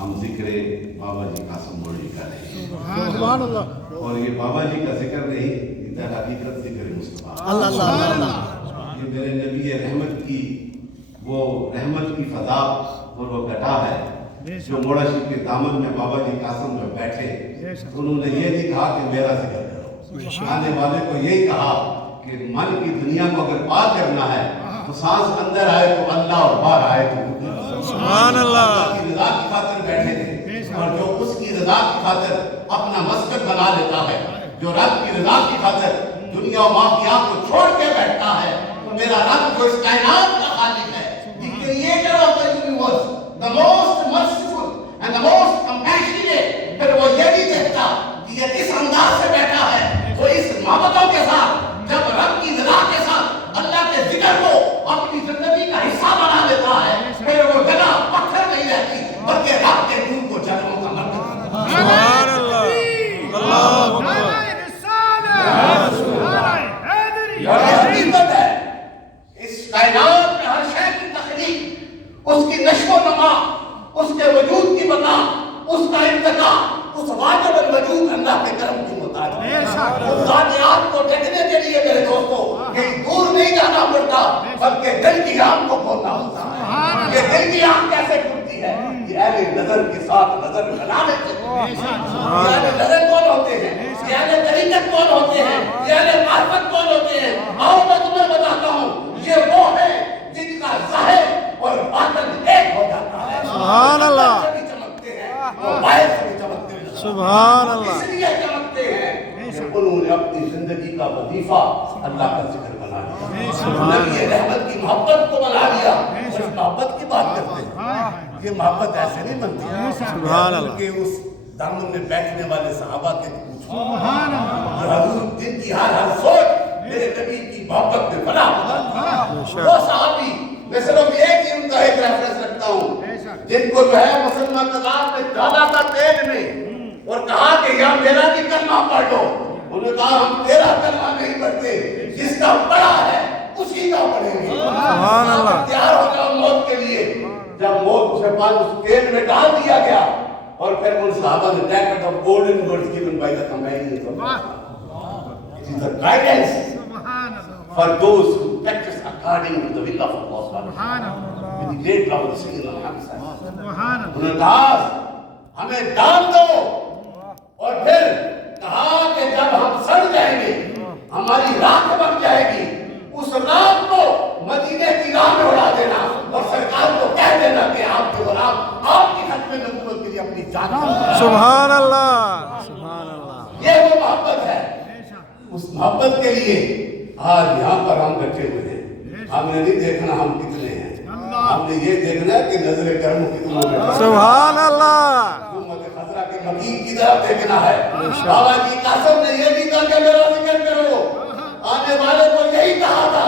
ہم ذکر بابا جی قاسم مولوی کا نہیں، سبحان اللہ، اور یہ بابا جی کا ذکر نہیں، یہ در حقیقت ذکر مصطفیٰ، اللہ اللہ اللہ، یہ میرے نبی رحمت کی وہ رحمت کی فضا اور وہ گٹا ہے جو موڑا شریف کے دامن میں بابا جی قاسم میں بیٹھے، انہوں نے یہ نہیں کہا کہ میرا ذکر کرو، آنے والے کو یہی کہا کہ من کی دنیا کو اگر پاک کرنا ہے تو سانس اندر آئے تو اللہ اور باہر آئے تو سبحان اللہ، اللہ کی رضا کی خاطر بیٹھے تھے، اور جو اس کی رضا کی خاطر اپنا مسکن بنا لیتا ہے، جو رب کی رضا کی خاطر دنیا و مافیات کو چھوڑ کے بیٹھتا ہے، تو میرا رب جو اس کائنات کا خالق ہے، the creator of the universe, the most merciful and the most compassionate، پھر وہ یہ بھی دیکھتا کہ یہ کس انداز سے بیٹھا ہے، وہ اس محبتوں کے ساتھ جب رب کی رضا کے ساتھ اللہ کے ذکر کو اپنی زندگی کا حصہ بنا لیتا ہے، پھر وہ جگہ پتھر نہیں رہتی بلکہ رب کے نور کو جنموں کا مرکز۔ سبحان اللہ، اللہ اکبر، یہ حقیقت ہے، اس کائنات میں ہر شے کی تخلیق، اس کی نشو و نما، اس کے وجود کی بقا، اس کا ارتقا، اس واجب الوجود اللہ کے کرم کی محتاج ہے۔ اس ذاتیات کو دیکھنے کے لیے میرے دوستو کہیں دور نہیں جانا پڑتا بلکہ دل کی آنکھ کو کھولنا ہوتا ہے۔ یہ دل کی آنکھ کیسے کھلتی ہے؟ یہ اہل نظر کے ساتھ نظر ملا لیتے ہیں۔ یہ اہل نظر کون ہوتے ہیں؟ یہ اہل طریقت کون ہوتے ہیں؟ یہ اہل معرفت کون ہوتے ہیں؟ آؤ میں تمہیں بتاتا ہوں، یہ وہ ہے جن کا ظاہر اور باطن ایک ہو جاتا ہے۔ سبحان اللہ، بھی چمکتے ہیں اور باہر سے بھی چمکتے ہیں۔ سبحان اللہ، اس لیے چمکتے ہیں کہ انہوں نے اپنی زندگی کا وظیفہ اللہ کا ذکر بنا لیا، نبی رحمت کی محبت کو بنا لیا۔ اس محبت کی بات کرتے ہیں، یہ محبت ایسے نہیں بنتی، سبحان اللہ، کہ اس دامن میں بیٹھنے والے صحابہ کے پوچھو، حضور جن کی ہر سوچ میرے نبی کی محبت میں بنا ہوتا، وہ صحابی میں صرف ایک ہی ان کا ایک ریفرنس رکھتا ہوں، جن کو جو ہے مسلمان کتاب نے ڈالا تھا تیل میں اور کہا کہ یا میرا بھی کلمہ پڑھ لو، انہوں نے کہا ہم تیرا کلمہ نہیں پڑھتے، جس کا پڑھا ہے اسی کا پڑھیں گے۔ سبحان اللہ، تیار ہو جاؤ موت کے لیے۔ جب موت اسے پاس اس تیل میں ڈال دیا گیا اور پھر ان صحابہ نے jacket of golden words given by the companions of God. It is the guidance for those who practice according to the will of Allah subhanahu wa ta'ala. With the great love of the Sayyid Muhammad sallallahu alaihi wasallam. انہوں نے کہا ہمیں ڈال دو، اور پھر کہا کہ جب ہم سڑ جائیں گے ہماری راکھ بن جائے گی، اس رات کو مدینے کی راہ میں اڑا دینا اور سرکار کو کہہ دینا کہ آپ کے غلام آپ کی ختم نبوت کے لیے اپنی جان دے۔ سبحان اللہ، سبحان اللہ، یہ وہ محبت ہے۔ اس محبت کے لیے آج یہاں پر ہم بیٹھے ہوئے ہیں۔ ہم نے نہیں دیکھنا ہم کتنے ہیں، ہم نے یہ دیکھنا ہے کہ نظر کرم کتنوں میں۔ سبحان اللہ، حکومت خضرہ کے مکین کی طرف دیکھنا ہے۔ بابا جی قاسم نے یہ بھی کہا کہ میرا ذکر کرو، آنے والے کو یہی کہا تھا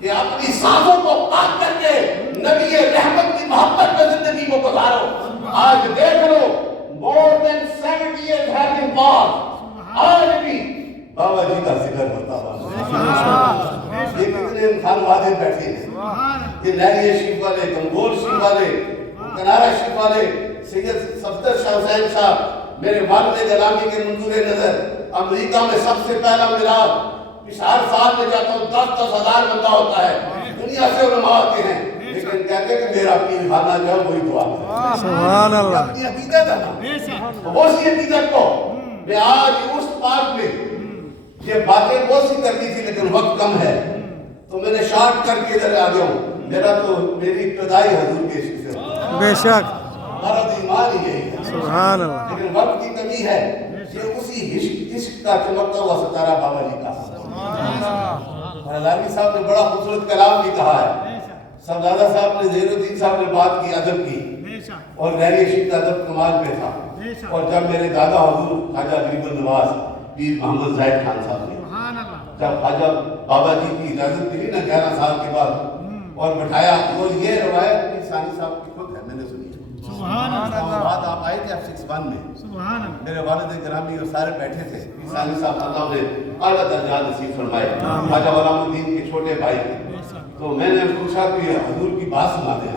کہ اپنی سانسوں کو پاک کر کے نبی رحمت کی محبت میں زندگی کو گزارو۔ آج دیکھ لو more than 70 years have been passed، آج بھی بابا جی کا ذکر ہوتا ہے۔ یہ کتنے انسان وعدے بیٹھے ہیں، یہ لہریہ شریف والے، گنگول شریف والے، کنارہ شریف والے، سید صفدر شاہ حسین صاحب، میرے والد گرامی کے منظور نظر، امریکہ میں سب سے پہلا میلاد ہر سال میں جاتا ہوں، 10-10 ہزار بندہ ہوتا ہے، دنیا سے علماء آتے ہیں، لیکن کہتے ہیں کہ میرا پیر خانہ جو ہے وہی دعا کرے۔ سبحان اللہ، اپنی عقیدت ہے نا، وہ اسی عقیدت کو میں آج اس پارک میں یہ باتیں بہت سی کرنی تھی لیکن وقت کم ہے تو میں نے شارٹ کر کے ادھر آ گیا ہوں۔ میرا تو میری ابتدائی حضور کے عشق سے ہوتا ہے، بے شک، غرض ایمان ہی یہی ہے، سبحان اللہ، لیکن وقت کی کمی ہے۔ یہ اسی عشق کا چمکتا ہوا ستارہ بابا جی کا اور علامہ صاحب نے بڑا خوبصورت کلام بھی کہا ہے۔ سردادا صاحب نے زہیر الدین صاحب نے بات کی ادب کی، اور لہریہ شریف کا ادب کمال پہ تھا۔ اور جب میرے دادا حضور خواجہ غریب النواز پیر محمد زاہد خان صاحب نے جب خواجہ بابا جی کی اجازت ملی نا 11 سال کے بعد اور بٹھایا، وہ یہ روایت بھی ثانی صاحب کی خود ہے، میں نے سنی ہے۔ بعد آپ آئے تھے F61 میں، میرے والد گرامی اور سارے بیٹھے تھے، ثانی صاحب اللہ نے اعلیٰ درجات نصیب فرمائے، خواجہ غلام الدین کے چھوٹے بھائی۔ تو میں نے پوچھا کہ حضور کی بات سنا دیں،